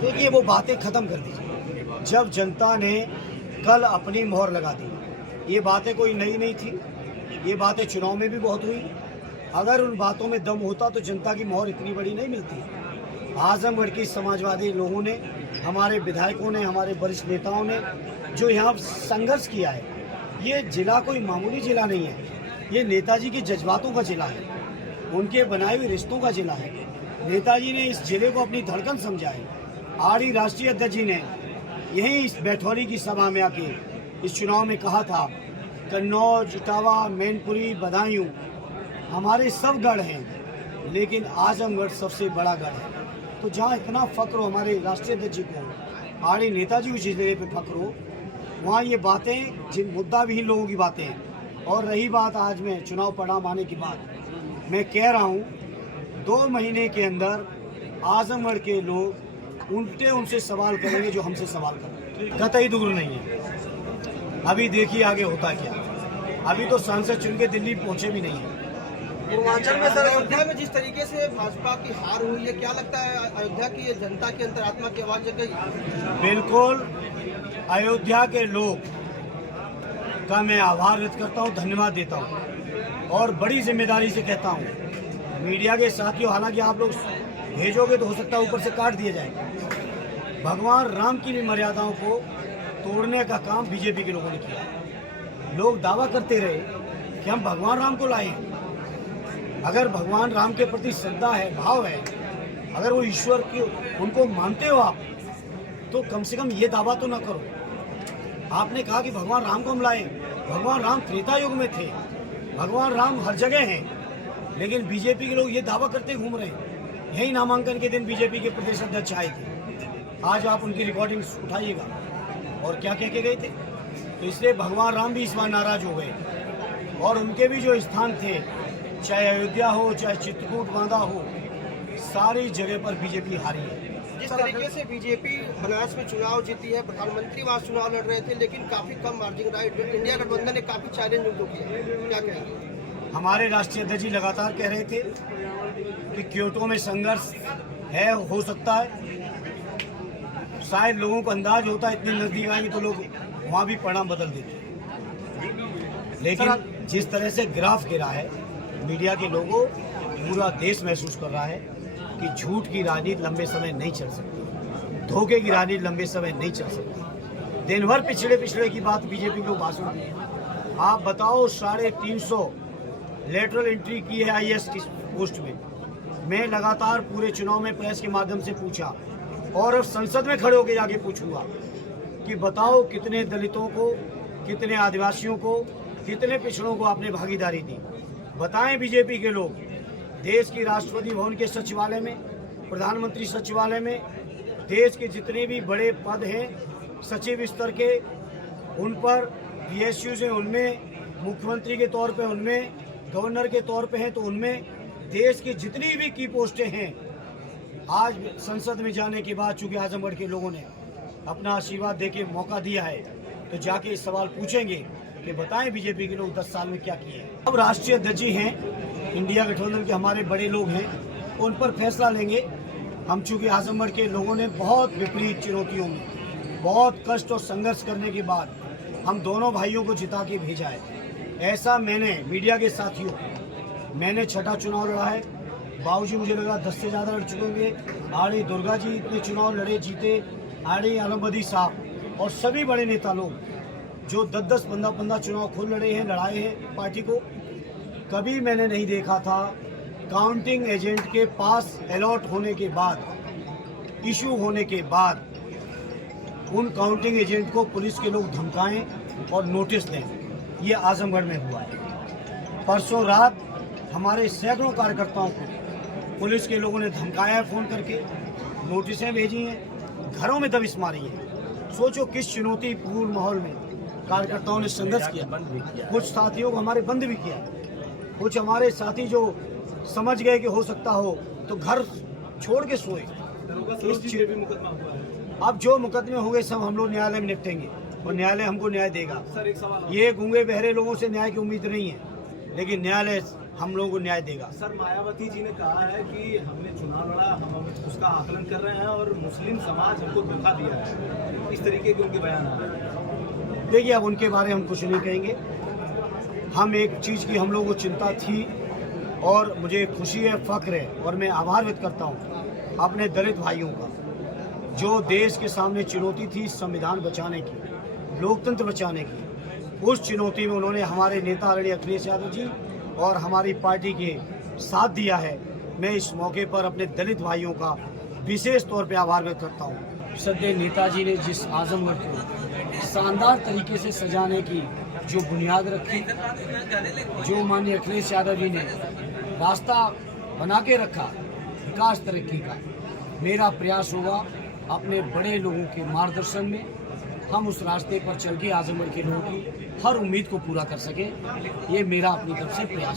देखिए वो बातें ख़त्म कर दीजिए। जब जनता ने कल अपनी मोहर लगा दी, ये बातें कोई नई नहीं थी, ये बातें चुनाव में भी बहुत हुई। अगर उन बातों में दम होता तो जनता की मोहर इतनी बड़ी नहीं मिलती। आजमगढ़ की समाजवादी लोगों ने, हमारे विधायकों ने, हमारे वरिष्ठ नेताओं ने जो यहाँ संघर्ष किया है, ये जिला कोई मामूली जिला नहीं है, ये नेताजी के जज्बातों का जिला है, उनके बनाए हुए रिश्तों का जिला है। नेताजी ने इस जिले को अपनी धड़कन समझा है। आरडी राष्ट्रीय अध्यक्ष जी ने यहीं इस बैठौली की सभा में आके इस चुनाव में कहा था, कन्नौज, इटावा, मैनपुरी, बदायूं हमारे सब गढ़ हैं, लेकिन आजमगढ़ सबसे बड़ा गढ़ है। तो जहाँ इतना फक्र हो हमारे राष्ट्रीय अध्यक्ष जी को, आरडी नेताजी को जिले पे फक्र हो, वहाँ ये बातें जिन मुद्दा विहीन लोगों की बातें हैं। और रही बात आज में चुनाव परिणाम आने के बाद, मैं कह रहा हूँ 2 महीने के अंदर आजमगढ़ के लोग उल्टे उनसे सवाल करेंगे जो हमसे सवाल करेंगे। कतई दूर नहीं है। अभी देखिए आगे होता क्या। अभी तो सांसद चुन के दिल्ली पहुंचे भी नहीं है। पूर्वांचल में सर, अयोध्या में जिस तरीके से भाजपा की हार हुई है, क्या लगता है अयोध्या की जनता की अंतरात्मा की आवाज जग गई? बिल्कुल, अयोध्या के लोग का मैं आभार व्यक्त करता हूँ, धन्यवाद देता हूँ और बड़ी जिम्मेदारी से कहता हूँ, मीडिया के साथियों, हालांकि आप लोग भेजोगे तो हो सकता है ऊपर से काट दिया जाए। भगवान राम की भी मर्यादाओं को तोड़ने का काम बीजेपी के लोगों ने किया। लोग दावा करते रहे कि हम भगवान राम को लाए हैं। अगर भगवान राम के प्रति श्रद्धा है, भाव है, अगर वो ईश्वर की उनको मानते हो आप, तो कम से कम ये दावा तो ना करो। आपने कहा कि भगवान राम को हम लाए। भगवान राम त्रेता युग में थे, भगवान राम हर जगह हैं, लेकिन बीजेपी के लोग ये दावा करते घूम रहे हैं। यही नामांकन के दिन बीजेपी के प्रदेश अध्यक्ष आए थे। आज आप उनकी रिकॉर्डिंग उठाइएगा और क्या कह के गए थे। तो इसलिए भगवान राम भी इस बार नाराज हो गए और उनके भी जो स्थान थे, चाहे अयोध्या हो, चाहे चित्रकूट बांधा हो, सारी जगह पर बीजेपी हारी है। जिस तरीके से बीजेपी बनारस में चुनाव जीती है, प्रधानमंत्री वहाँ चुनाव लड़ रहे थे, लेकिन काफी कम मार्जिन रहा। इंडिया गठबंधन ने काफी चैलेंज उनको किया, क्या कहेंगे? हमारे राष्ट्रीय अध्यक्ष जी लगातार कह रहे थे कि क्योटो में संघर्ष है, हो सकता है। शायद लोगों को अंदाज होता है इतनी नजदीक आएंगे तो लोग वहाँ भी परिणाम बदल देते। लेकिन जिस तरह से ग्राफ गिरा है, मीडिया के लोगों, पूरा देश महसूस कर रहा है कि झूठ की राजनीति लंबे समय नहीं चल सकती, धोखे की राजनीति लंबे समय नहीं चल सकती। दिन भर पिछड़े की बात बीजेपी को भाषण दी है। आप बताओ, 350 लेटरल एंट्री की है आईएएस की पोस्ट में। मैं लगातार पूरे चुनाव में प्रेस के माध्यम से पूछा और अब संसद में खड़े होकर जाके पूछूंगा कि बताओ कितने दलितों को, कितने आदिवासियों को, कितने पिछड़ों को आपने भागीदारी दी। बताएं बीजेपी के लोग। देश की राष्ट्रपति भवन के सचिवालय में, प्रधानमंत्री सचिवालय में, देश के जितने भी बड़े पद हैं सचिव स्तर के, उन पर PSUs हैं, उनमें मुख्यमंत्री के तौर पे, उनमें गवर्नर के तौर पे हैं, तो उनमें देश की जितनी भी की पोस्टें हैं, आज संसद में जाने के बाद चूंकि आजमगढ़ के लोगों ने अपना आशीर्वाद देके मौका दिया है, तो जाके इस सवाल पूछेंगे कि बताएं बीजेपी के लोग 10 साल में क्या किए हैं। अब राष्ट्रीय अध्यक्ष जी हैं, इंडिया गठबंधन के हमारे बड़े लोग हैं, उन पर फैसला लेंगे। हम चूंकि आजमगढ़ के लोगों ने बहुत विपरीत चुनौतियों में बहुत कष्ट और संघर्ष करने के बाद हम दोनों भाइयों को जिता के भेजा है। ऐसा मैंने मीडिया के साथियों, मैंने 6ठा चुनाव लड़ा है। बाबूजी मुझे लगा 10 से ज़्यादा लड़ चुके होंगे। आरडी दुर्गा जी इतने चुनाव लड़े, जीते। आरडी आलमबदी साहब और सभी बड़े नेता लोग जो 10-10, 15-15 चुनाव खुद लड़े हैं, लड़ाए हैं पार्टी को। कभी मैंने नहीं देखा था काउंटिंग एजेंट के पास अलॉट होने के बाद, इशू होने के बाद, उन काउंटिंग एजेंट को पुलिस के लोग धमकाएं और नोटिस दें। ये आजमगढ़ में हुआ है। परसों रात हमारे सैकड़ों कार्यकर्ताओं को पुलिस के लोगों ने धमकाया है, फ़ोन करके नोटिसें भेजी हैं, घरों में दबिश मारी है। सोचो किस चुनौतीपूर्ण माहौल में कार्यकर्ताओं ने संघर्ष किया। कुछ साथियों को हमारे बंद भी किया। कुछ हमारे साथी जो समझ गए कि हो सकता हो तो घर छोड़ के सोए। अब जो मुकदमे होंगे सब हम लोग न्यायालय में निपटेंगे और न्यायालय हमको न्याय देगा। ये गूंगे बहरे लोगों से न्याय की उम्मीद नहीं है, लेकिन न्यायालय हम लोगों को न्याय देगा। सर, मायावती जी ने कहा है कि हमने चुनाव लड़ा, हम उसका आकलन कर रहे हैं और मुस्लिम समाज हमको धोखा दिया है, इस तरीके के उनके बयान आ रहे हैं। देखिए, अब उनके बारे में हम कुछ नहीं कहेंगे। हम एक चीज़ की हम लोगों को चिंता थी और मुझे खुशी है, फख्र है और मैं आभार व्यक्त करता हूँ अपने दलित भाइयों का, जो देश के सामने चुनौती थी संविधान बचाने की, लोकतंत्र बचाने की। उस चुनौती में उन्होंने हमारे नेता आदरणीय अखिलेश यादव जी और हमारी पार्टी के साथ दिया है। मैं इस मौके पर अपने दलित भाइयों का विशेष तौर पे आभार व्यक्त करता हूँ। सदैव नेताजी ने जिस आजमगढ़ को शानदार तरीके से सजाने की जो बुनियाद रखी, जो माननीय अखिलेश यादव जी ने रास्ता बना के रखा विकास तरक्की का, मेरा प्रयास होगा अपने बड़े लोगों के मार्गदर्शन में हम उस रास्ते पर चल के आजमगढ़ के लोगों की हर उम्मीद को पूरा कर सकें। ये मेरा अपनी तरफ से प्रयास है।